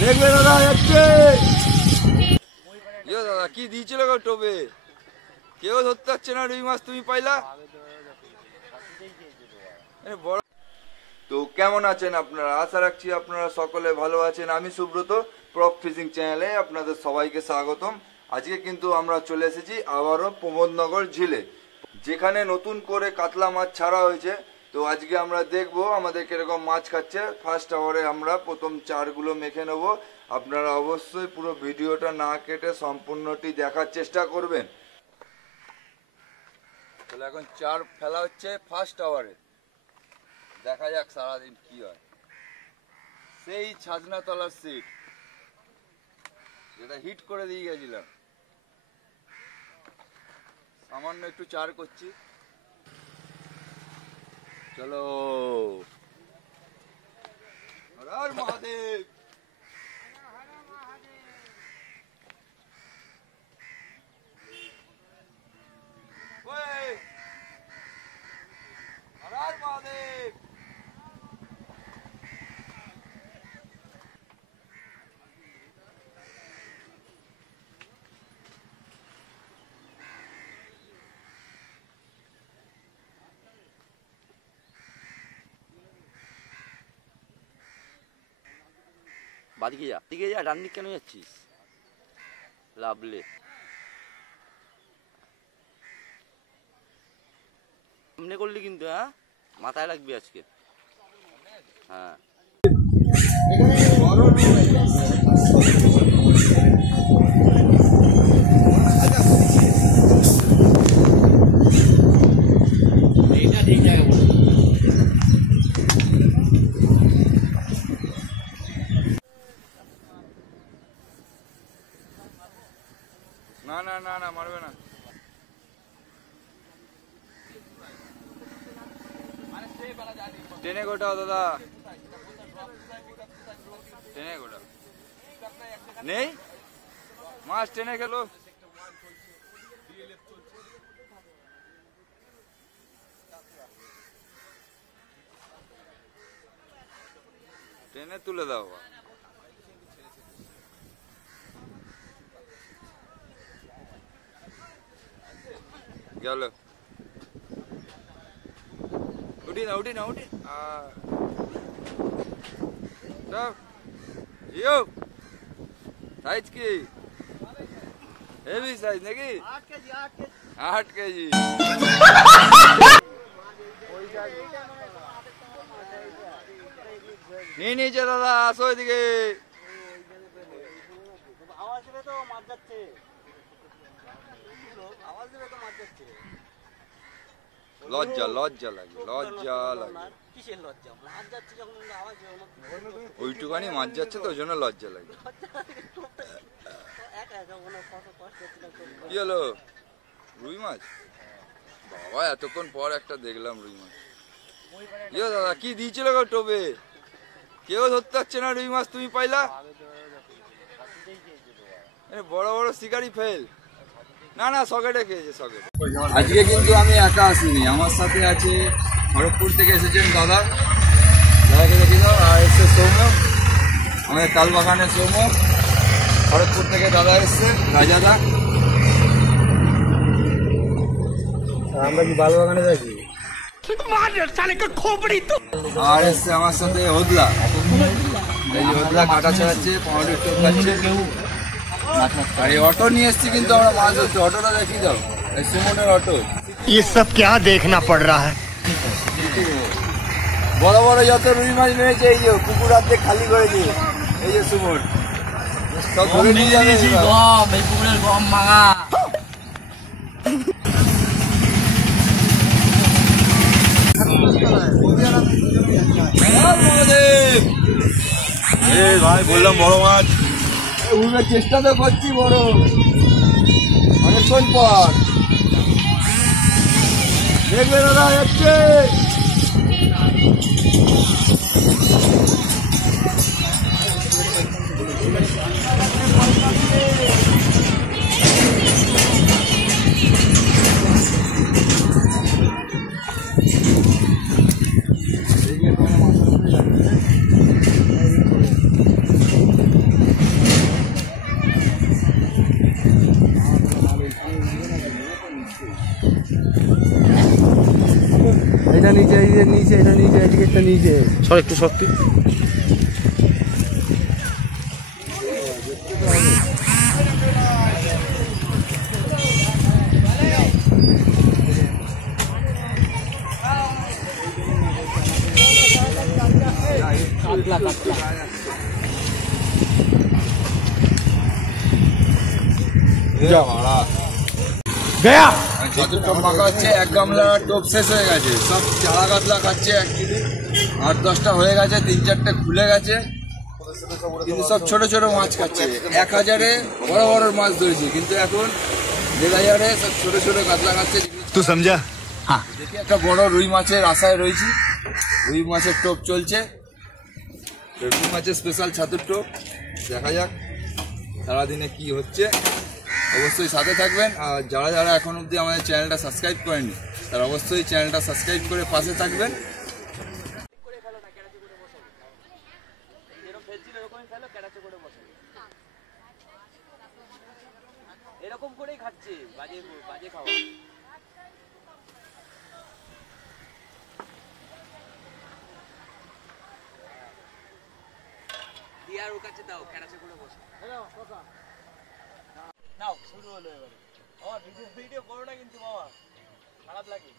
দেখবে দাদা যাচ্ছে দাদা কি দিয়েছিল গো টোপে, কেউ ধরতে পারছে না রুই মাছ, তুমি পাইলা। তো কেমন আছেন আপনারা, আশা রাখছি আপনারা সকলে ভালো আছেন। আমি সুব্রত, প্রপ ফিশিং চ্যানেলে আপনাদের সবাইকে স্বাগতম। আজকে কিন্তু আমরা চলে এসেছি আবারও প্রমোদনগর ঝিলে, যেখানে নতুন করে কাতলা মাছ ছাড়া হয়েছে। তো আজকে আমরা দেখবো আমাদের কিরকম মাছ খাচ্ছে। ফার্স্ট আওয়ারে আমরা প্রথম চারগুলো মেখে নেব। আপনারা অবশ্যই পুরো ভিডিওটা না কেটে সম্পূর্ণটি দেখার চেষ্টা করবেন। তাহলে এখন চার ফেলা হচ্ছে ফার্স্ট আওয়ারে, দেখা যাক সারাদিন কি হয়। সেই ছাজনা তলার সিট যেটা হিট করে দিয়ে গেছিলাম, সামান্য একটু চার করছি। চলো হর হর মহাদেব। হর হর মহাদেব। বাদিকে যা, দিকে যা, ডান দিক কেন যাচ্ছিস? লাভলে সামনে করলি কিন্তু, হ্যাঁ মাথায় রাখবি আজকে। হ্যাঁ এইটা ঠিক জায়গা বল। না না না না, মারবে না। টেনে গোটাও দাদা, টেনে গোটাও। নেই মাছ, টেনে গেল। টেনে তুলে দাও। গেল, উঠি না উঠি না উঠি। সাইজ কি হেভি সাইজ নাকি? 8 কেজি। নিয়ে নিয়েছে দাদা, আসো এদিকে। লজ্জা লজ্জা লাগে, লজ্জা লাগে। ওইটুকানি মাছ যাচ্ছে তো, ওই জন্য লজ্জা লাগে। কি হলো, রুই মাছ? বাবা এতক্ষণ পর একটা দেখলাম রুই মাছ। ইয়ে দাদা কি দিয়েছিল গো টোপে, কেউ ধরতে পারছে না রুই মাছ, তুমি পাইলা। বড় বড় শিকারি ফেল। না না, সকেটে খেয়েছে, সকেট। আজকে কিন্তু আমি একা আসিনি, আমার সাথে আছে খড়গপুর থেকে এসেছেন দাদা, দাদাকে দেখি দাও। আর এসছে সৌম্য, আমাদের তালবাগানের সৌম্য। খড়গপুর থেকে দাদা এসছে, রাজাদা। আমরা কি বালবাগানে থাকি। আর এসছে আমার সাথে হোদলা, এই যে হোদলা কাটা ছাড়াচ্ছে, পাউডার টোপ খাচ্ছে। আর এই অটো নিয়ে এসছি কিন্তু আমরা মাছ ধরছি। অটোটা দেখি দাও, এই সুমনের অটো। ये सब क्या देखना पड़ रहा है। বড় বড় যত রুই মাছ মেরেছে, এই যে পুকুর হাতে খালি করে দিয়ে, এই যে সুমন সব ধরে নিয়ে যাবে। গম, এই পুকুরের গম মাঙা। ভাই বললাম বড় মাছ উঠবার চেষ্টা তো করছি, বড় অনেকক্ষণ পর। দেখবে দাদা যাচ্ছে। এটা নিচে, এই যে নিচে, এটা নিচে, এদিকে নিচে। সর একটু সত্যি गया টোপ মাখা হচ্ছে, এক গামলা টোপ শেষ হয়ে গেছে, সব চারা কাতলা খাচ্ছে এক কেজি, 8-10টা হয়ে গেছে, 3-4টে খুলে গেছে, কিন্তু সব ছোট ছোট মাছ খাচ্ছে। 1000-এ বড় বড় মাছ ধরেছি, কিন্তু এখন 1500-এ সব ছোট ছোট কাতলা খাচ্ছে। तू समझा? দেখি একটা বড় রুই মাছের আশায় রয়েছি, রুই মাছের টোপ চলছে, রুই মাছের স্পেশাল ছাতুর টোপ। দেখা যাক সারাদিনে কি হচ্ছে, অবশ্যই সাথে থাকবেন। আর যারা যারা এখন অবধি আমাদের চ্যানেলটা সাবস্ক্রাইব করেননি তারা অবশ্যই চ্যানেলটা সাবস্ক্রাইব করে পাশে থাকবেন। এরকম করেই খাচ্ছে, বাজে বাজে খাওয়া। দিয়ার ওর কাছে দাও, ক্যারাচে করে বসে নাও, শুরু হলো এবারে। ভিডিও করো না কিন্তু বাবা, খারাপ লাগে।